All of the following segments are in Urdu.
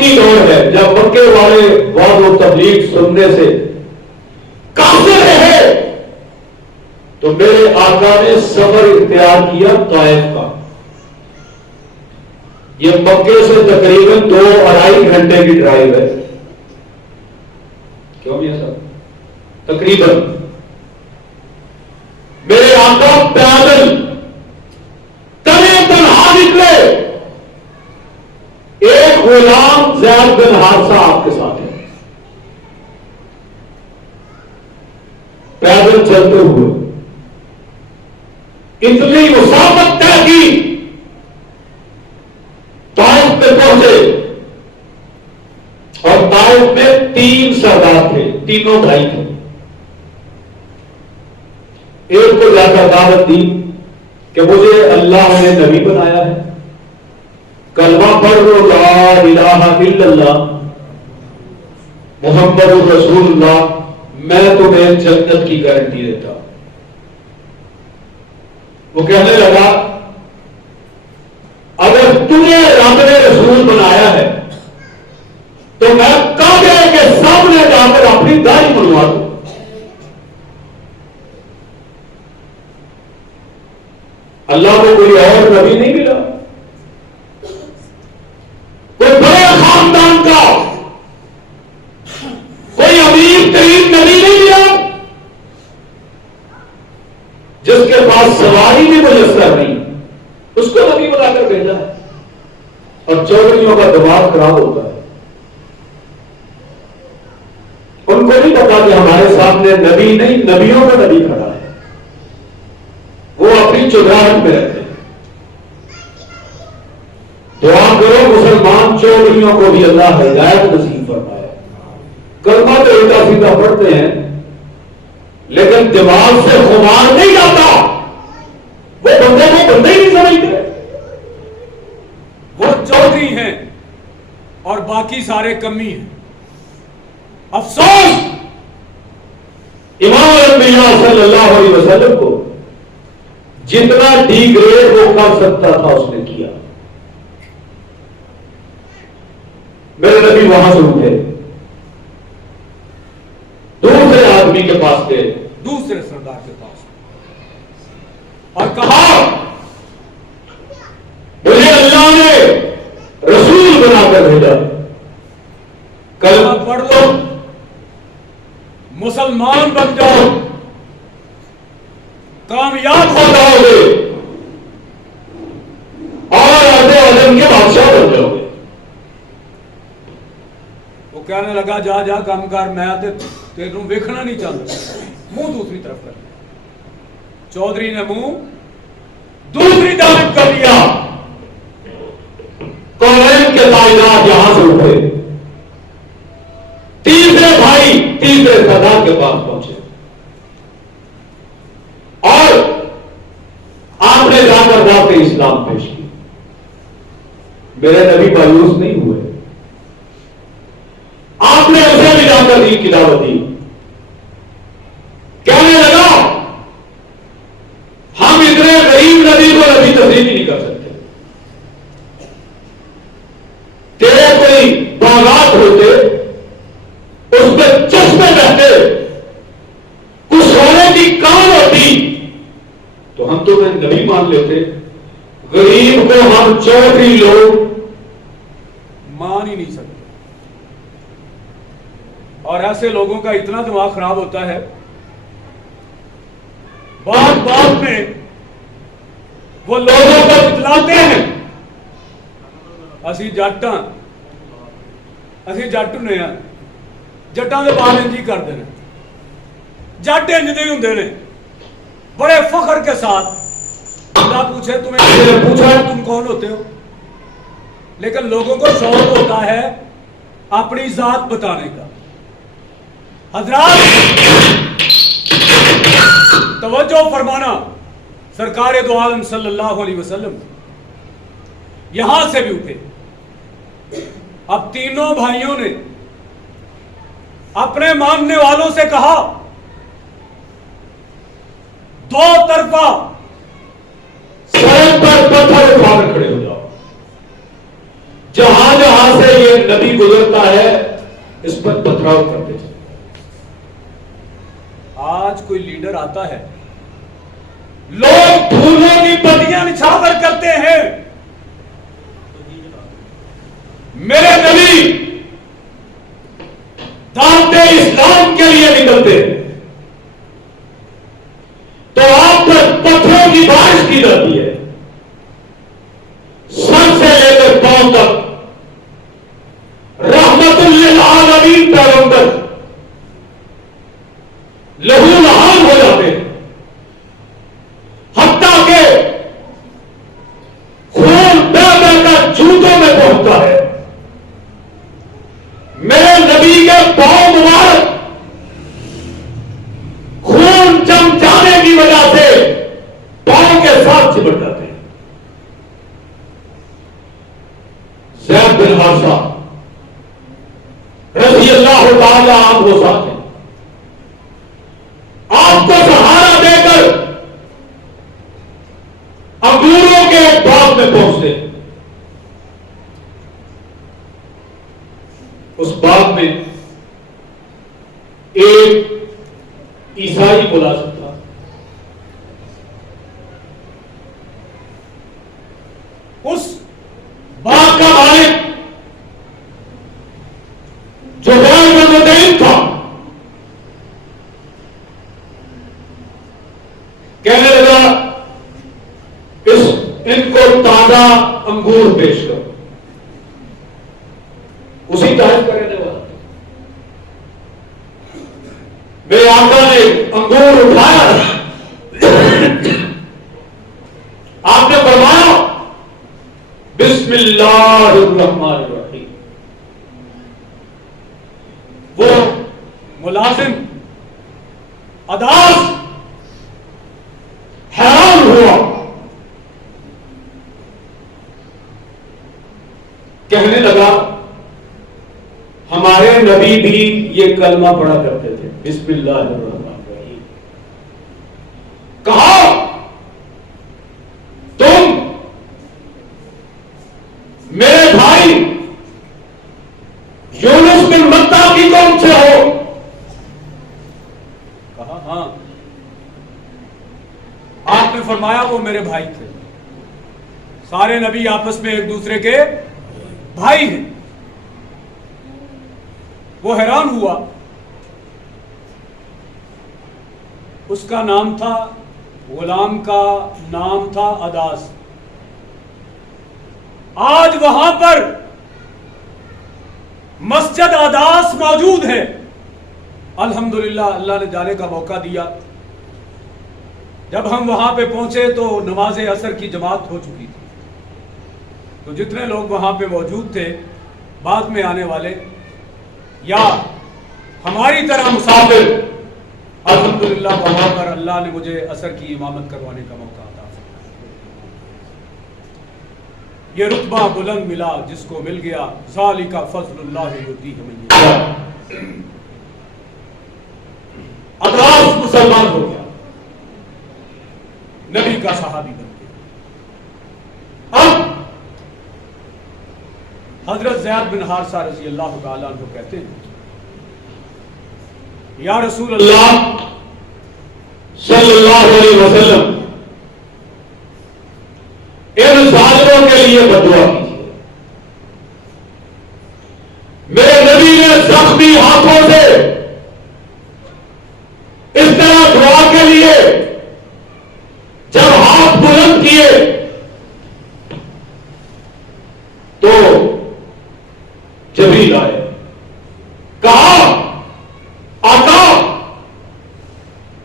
مکی دور ہے جب مکے والے وعظ و تبلیغ سننے سے قاصر رہے تو میرے آقا نے صبر اختیار کیا طائف کا. یہ مکے سے تقریباً 2-2.5 گھنٹے کی ڈرائیو ہے. کیوں یہ سب تقریباً میرے آقا پیدل تنے تنہا نکلے. ایک غلام زید بن حارثہ آپ کے ساتھ ہے. پیدل چلتے ہوئے اتنی مسافت طے کی طائف پہ پہنچے اور طائف میں 3 سردار تھے, تینوں بھائی تھے. ایک کو جا کر دعوت دی کہ مجھے اللہ نے نبی بنایا ہے, کلمہ پڑھ لو لا الہ الا اللہ محمد رسول اللہ, میں تمہیں جنت کی گارنٹی دیتا ہوں. وہ کہنے لگا اگر تمہیں رب نے رسول بنایا ہے تو میں کعبے کے سامنے جا کر اپنی داڑھی بنوا دوں. اللہ کو کوئی اور نبی نہیں ملا, کوئی بڑے خاندان کا کوئی امیر ترین نبی نہیں ملا جس کے پاس سواری بھی میسر نہیں, اس کو نبی بنا کر بھیجا ہے. اور چودھریوں کا دماغ خراب ہوتا ہے, ان کو نہیں پتا کہ ہمارے سامنے نبی نہیں نبیوں کا نبی کھڑا ہے. وہ اپنی چودراہٹ میں رہتے ہیں. دعا کرو مسلمان چودھریوں کو بھی اللہ ہدایت نصیب فرمائے. کلمہ تو الٹا سیدھا پڑھتے ہیں لیکن دماغ سے خمار نہیں جاتا, وہ بندے کو بندے ہی نہیں سمجھتے. وہ چودھری ہیں اور باقی سارے کمی ہیں. افسوس امام الانبیاء صلی اللہ علیہ وسلم کو جتنا ڈی گریڈ وہ کر سکتا تھا اس نے کیا. میرے نبی وہاں سے اٹھے, دوسرے آدمی کے پاس گئے, دوسرے سردار کے پاس, اور کہا مجھے اللہ نے رسول بنا کر بھیجا, کلمہ پڑھ لو, مسلمان بن جاؤ, کامیاب ہو جاؤ گے اور ارض عجم کے بادشاہ بن جاؤ گے. وہ کہنے لگا جا جا کام کر, میں تیروں ویکھنا نہیں چاہتا, منہ دوسری طرف کر. چودھری نے منہ دوسری جانب کر لیا. کونین کے تاجدار یہاں سے اٹھے, تیسرے بھائی تیسرے سردار کے پاس پہنچے اور آپ نے جا کر بات اسلام پیش کی. میرے نبی مایوس نہیں ہوئے, آپ نے اسے بھی جا کر دین کی دعوت دی. کہنے لگا ہم اتنے غریب نبی کو نبی تسلیم ہی نہیں کر سکتے. تیرے کوئی باغات ہوتے, اس پہ چشمے بہتے, کچھ سونے کی کان ہوتی تو ہم تمہیں نبی مان لیتے. غریب کو ہم چودھری لوگ مان ہی نہیں سکتے. اور ایسے لوگوں کا اتنا دماغ خراب ہوتا ہے, بات بات میں وہ لوگوں کو بتلاتے ہیں اسی جٹ نے جٹاں دے بال انج ہی کرتے ہیں. جٹ انج دے ہوندے نے, بڑے فخر کے ساتھ. اللہ پوچھے تمہیں پوچھا تم کون ہوتے ہو, لیکن لوگوں کو شوق ہوتا ہے اپنی ذات بتانے کا. حضرات توجہ فرمانا, سرکار دو عالم صلی اللہ علیہ وسلم یہاں سے بھی اٹھے. اب تینوں بھائیوں نے اپنے ماننے والوں سے کہا دو طرفہ سر پر پتھر اٹھا کر کھڑے ہو جاؤ. جہاں جہاں سے یہ نبی گزرتا ہے اس پر پتھراؤ کرتے تھے. آج کوئی لیڈر آتا ہے, لوگ پھولوں کی پتیاں نچھاور کرتے ہیں. میرے نبی دعوت اسلام کے لیے نکلتے تو آپ پر پتھروں کی بارش کی جاتی ہے, سر سے لے کر پاؤں تک. رحمت للعالمین پیغمبر لہو لہان ہو جاتے ہیں, حتیٰ کہ خون بہ بہ کر جوتوں میں پہنچتا ہے. میرے نبی کے پاؤں مبارک خون جم جانے کی وجہ سے پاؤں کے ساتھ چپٹ جاتے ہیں. زید بن حارثہ رضی اللہ تعالی عنہ ساتھ ہیں, آپ کو سہارا دے کر انگوروں کے ایک باغ میں پہنچتے. اس باغ میں ایک عیسائی ملازم تھا. اس باغ کا مالک جو غیر متعین تھا کہنے لگا ان کو تازہ انگور پیش کرو. اسی طرح کرنے والا میرے آقا نے انگور اٹھایا, آپ نے فرمایا بسم اللہ الرحمن الرحیم. وہ ملازم اداس حیران ہوا, کہنے لگا ہمارے نبی بھی یہ کلمہ پڑھا کرتے تھے بسم اللہ الرحمن الرحیم. کہا تم میرے بھائی یونس بن متہ کی قوم سے ہو؟ کہا ہاں. آپ نے فرمایا وہ میرے بھائی تھے. سارے نبی آپس میں ایک دوسرے کے بھائی ہیں. وہ حیران ہوا. اس کا نام تھا, غلام کا نام تھا اداس. آج وہاں پر مسجد اداس موجود ہے. الحمدللہ اللہ نے جانے کا موقع دیا. جب ہم وہاں پہ پہنچے تو نماز عصر کی جماعت ہو چکی تھی. تو جتنے لوگ وہاں پہ موجود تھے, بعد میں آنے والے یا ہماری طرح مسافر, الحمدللہ وہاں پر اللہ نے مجھے عصر کی امامت کروانے کا موقع عطا فرمایا. یہ رتبہ بلند ملا جس کو مل گیا, ذالک فضل اللہ یؤتیہ من یشاء. اداس مسلمان ہو گیا, نبی کا صحابی بن گیا. اب حضرت زید بن حارثہ رضی اللہ تعالیٰ عنہ کہتے ہیں یا رسول اللہ صلی اللہ علیہ وسلم ان ظالموں کے لیے بددعا کیجیے. میرے نبی نے زخمی ہاتھوں سے اس طرح دعا کے لیے جب ہاتھ بلند کیے تو جبریل آئے. کہا آقا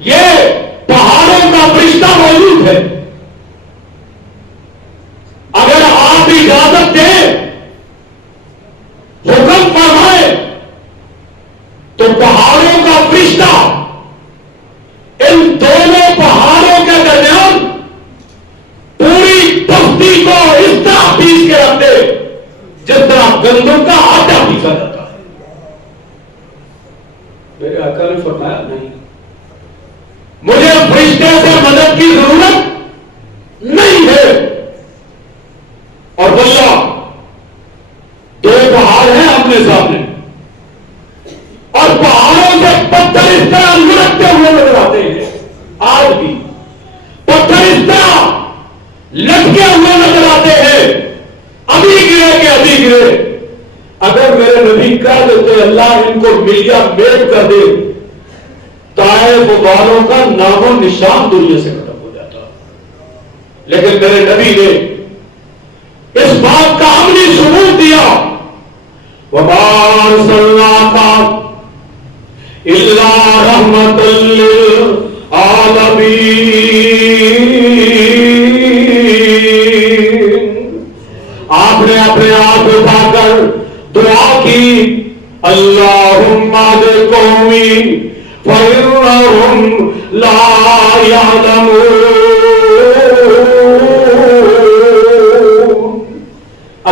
یہ پہاڑوں کا فرشتہ موجود ہے, اگر آپ اجازت دیں حکم فرمائے تو پہاڑوں کا فرشتہ ان دونوں پہاڑوں کے درمیان پوری بستی کو اس طرح پیس کے رکھ دے جس طرح گندم کا آٹا پیسا جاتا ہے. میرے آقا نے فرمایا نہیں, مجھے فرشتے سے مدد کی ضرورت نہیں ہے. اور واللہ دو پہاڑ ہیں اپنے سامنے اور پہاڑوں سے پتھر اس طرح لڑکتے ہوئے نظر آتے ہیں. آج بھی پتھر اس طرح لٹکے ہوئے نظر آتے ہیں. ابھی گرے کہ ابھی گرے. اگر میرے نبی کہہ دیتے اللہ ان کو ملیا میٹ کر دے, طائف والوں کا نام و نشان دنیا سے ختم ہو جاتا. لیکن میرے نبی نے اس بات کا عملی ثبوت دیا. وَمَا أَرْسَلْنَاكَ إِلَّا رَحْمَةً لِّلْعَالَمِينَ. آپ نے اپنے آپ اٹھا کر دعا کی, اللہم اہد قومی فإنہم لا یعلمون.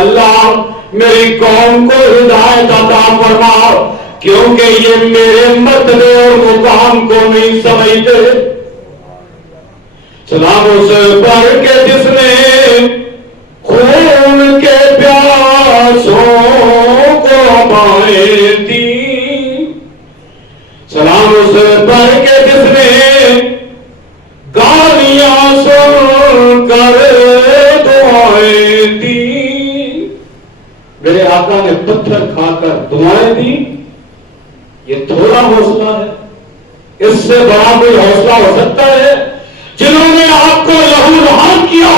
اللہ میری قوم کو ہدایت عطا فرما کیونکہ یہ میرے مرتبے اور مقام کو نہیں سمجھتے. سلام اسے پڑھ کے جس نے خون کے پیاسوں کو بائیں دی. سلام اسے پڑھ کے جس نے گالیاں سن کر دعائیں دی. میرے آقا نے پتھر کھا کر دعائیں دی. یہ تھوڑا حوصلہ ہے؟ اس سے بڑا کوئی حوصلہ ہو سکتا ہے؟ جنہوں نے آپ کو لہو لہان کیا,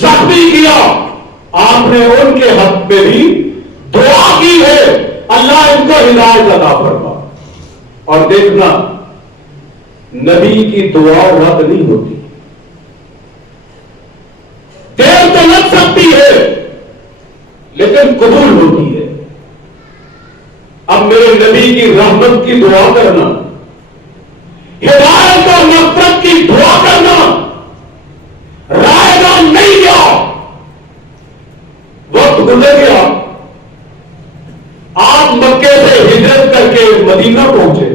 زخمی کیا, آپ نے ان کے حق میں بھی دعا کی ہے اللہ ان کو ہدایت عطا فرما. اور دیکھنا نبی کی دعا رد نہیں ہوتی. دیر تو لگ سکتی ہے لیکن قبول ہوتی ہے. اب میرے نبی کی رحمت کی دعا کرنا, ہدایت اور نفرت کی دعا کرنا رائے گاہ نہیں گیا. وقت گزر گیا, آپ مکے سے ہجرت کر کے مدینہ پہنچے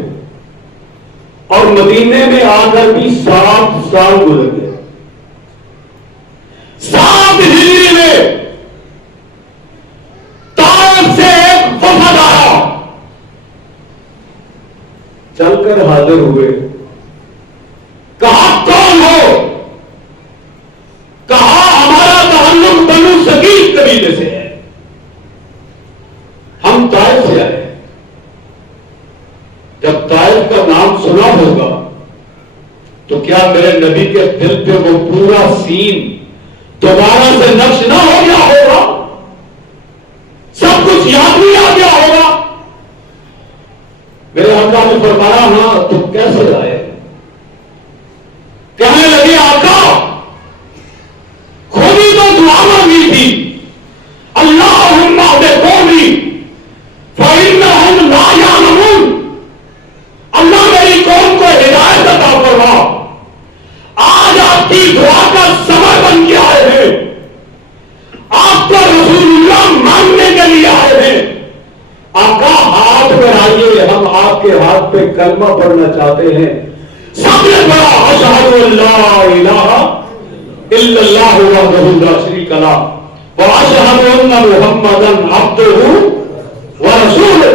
اور مدینے میں آ کر بھی 7 سال گزر گئے. 7 ہجری میں طائف سے ایک وفد آیا, چل کر حاضر ہوئے. کہا کون ہو؟ کہا ہمارا تعلق بنو ثقیف قبیلے سے ہے, ہم طائف سے آئے. جب طائف کا نام سنا ہوگا تو کیا میرے نبی کے دل پہ وہ پورا سین دوبارہ سے نقش نہ ہو گیا ہوگا؟ سب کچھ یاد نہیں آ گیا ہوگا؟ میرے آقا نے فرمایا ہاں تو کیسے آئے؟ کہنے لگے آقا خود ہی تو دعا مانگی تھی, اللہم اہد قومی فإنہم لا یعلمون. اللہ میری قوم کو ہدایت عطا فرما. آج آپ کی دعا کا سمر بن کے آئے ہیں, آپ کو رسول اللہ مانگنے کے لیے آئے ہیں. آقا ہاتھ بڑھائیے, ہم آپ کے ہاتھ پہ کلمہ پڑھنا چاہتے ہیں. سب نے پڑھا اشہد ان لا الہ الا اللہ وحدہ لا شریک لہ واشہد ان محمدا عبدہ ورسولہ.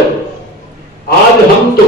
آج ہم تو